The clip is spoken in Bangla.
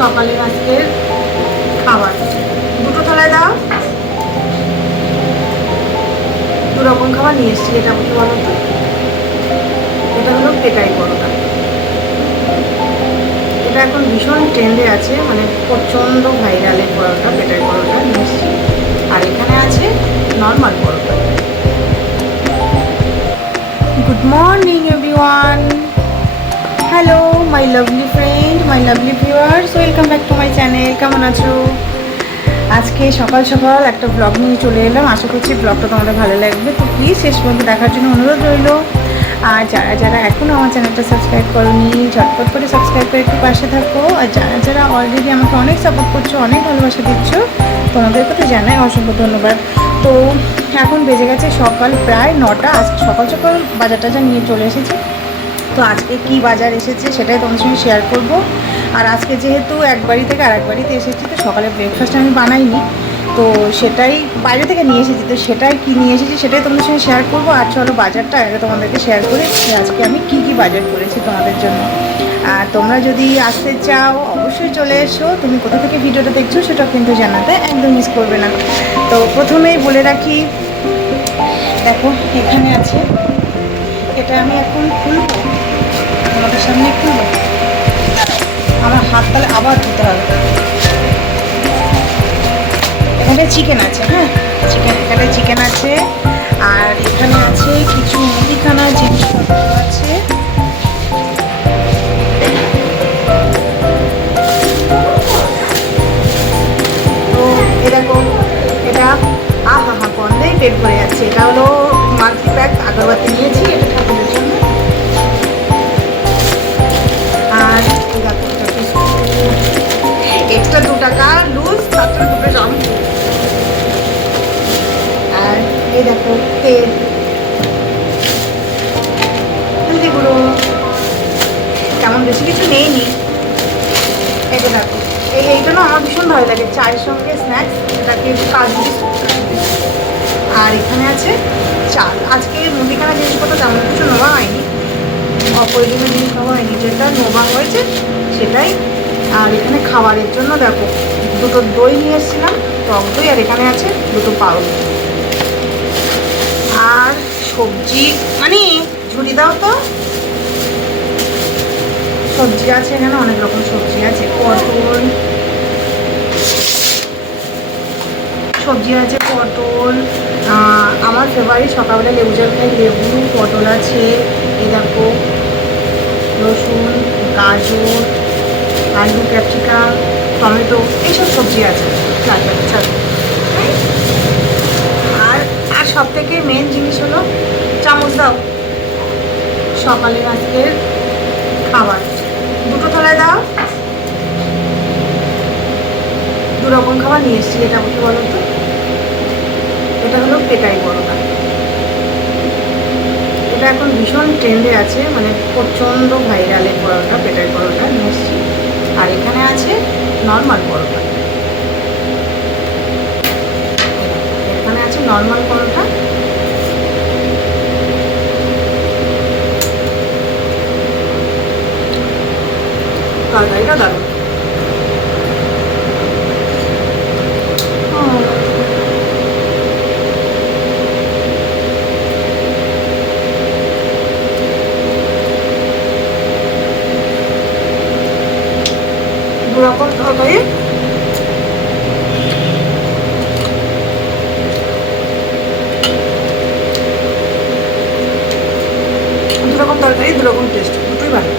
সকালের আজকের খাবার দুটো থালায় দাও। দু রকম খাবার নিয়ে এসেছি। এটা কি বলো তো, এটা হলো পেটাই পরোটা। এটা এখন ভীষণ ট্রেন্ডে আছে, মানে প্রচণ্ড ভাইরালের পরোটা, পেটাই পরোটা নিয়ে এসেছি। আর এখানে আছে normal paratha. Good morning everyone, hello my lovely friend, my lovely viewers, welcome back to my channel. কেমন আছো? আজকে সকাল সকাল একটা ব্লগ নিয়ে চলে এলাম। আশা করছি ব্লগটা তোমাদের ভালো লাগবে। তো প্লিজ শেষ পর্যন্ত দেখার জন্য অনুরোধ রইল। আর যারা যারা এখনও আমার চ্যানেলটা সাবস্ক্রাইব করোনি, ঝটপট করে সাবস্ক্রাইব করে একটু পাশে থাকো। আর যারা যারা অলরেডি আমাকে অনেক সাপোর্ট করছো, অনেক ভালোবাসা দিচ্ছ, তোমাদেরকে তো জানাই অসংখ্য ধন্যবাদ। তো এখন বেজে গেছে সকাল প্রায় 9টা। আজকে সকাল সকাল বাজার টাজার নিয়ে চলে এসেছি। তো আজকে কি বাজার এসেছে সেটাই তোমাদের সঙ্গে শেয়ার করব। আর আজকে যেহেতু এক বাড়ি থেকে আর এক বাড়িতে এসেছি, তো সকালে ব্রেকফাস্ট আমি বানাইনি, তো সেটাই বাইরে থেকে নিয়ে এসেছি। তো সেটাই কি নিয়ে এসেছি সেটাই তোমাদের সঙ্গে শেয়ার করব। আর চলো বাজারটা আগে তোমাদেরকে শেয়ার করে আজকে আমি কি কি বাজার করেছি তোমাদের জন্য। আর তোমরা যদি আসতে চাও অবশ্যই চলে এসো। তুমি কোথা থেকে ভিডিওটা দেখছো সেটা কিন্তু জানাতে একদম মিস করবে না। তো প্রথমেই বলে রাখি, দেখো এখানে আছে, এটা আমি এখন খুলবো, তোমাদের সামনে খুলবো। আমার হাত তাহলে আবার ধুতে হবে। এখানে চিকেন আছে, হ্যাঁ এখানে চিকেন আছে। আর এখানে আছে কিছু মুদিখানা জিনিসপত্র আছে। তো এ দেখো, এটা গন্ধেই পেট ভরে যাচ্ছে। এটা হলো মাল্টি প্যাক আগরবাতি নিয়েছি, এটা ঠাকুরের জন্য। আর এক্সট্রা 2 টাকা লুজ, তারপরে 2 জম। আর এই দেখো তেল, হলদি গুঁড়ো, তেমন বেশি কিছু নেইনি। এটা দেখো, এইটা না আমার ভীষণ ভালো লাগে চায়ের সঙ্গে স্ন্যাক্স, এটাকে কাজু। আর এখানে আছে চাল। আজকে মুদিখানা জিনিসপত্র তেমন কিছু নেওয়া হয়নি, অপ্রয়োজনীয় জিনিস নেওয়া হয়নি, যেটা নেওয়া হয়েছে সেটাই। আর এখানে খাবারের জন্য দেখো 2টো দই নিয়ে এসেছিলাম, টক দই। আর এখানে আছে 2টো পাউরুটি। আর সবজি, মানে ঝুড়ি দাও তো। সবজি আছে এখানে, অনেক রকম সবজি আছে। পটল, আমার ফেভারিট সকালবেলা লেবু জল খাই, লেবু, পটল আছে। এই দেখো রসুন, গাজর, আলু, ক্যাপসিকাম, টমেটো, এইসব সবজি আছে। আর আর সব থেকে মেন জিনিস হলো চামচ দাও। সকালের আজকের খাবার দুটো থালায় দাও। 2 রকম খাবার নিয়ে এসেছি। এটা কি বলো তো, এটা হলো পেটাই পরোটা। এটা এখন ভীষণ ট্রেন্ডে আছে, মানে প্রচণ্ড ভাইরালের পরোটা, পেটাই পরোটা নিয়ে এসেছি। আর এখানে আছে নর্মাল পরোটা। এখানে আছে নর্মাল পরোটা। তরকারিটা দারুণ। দুরকম তরকারি, দুরকম টেস্ট, দুটোই ভালো।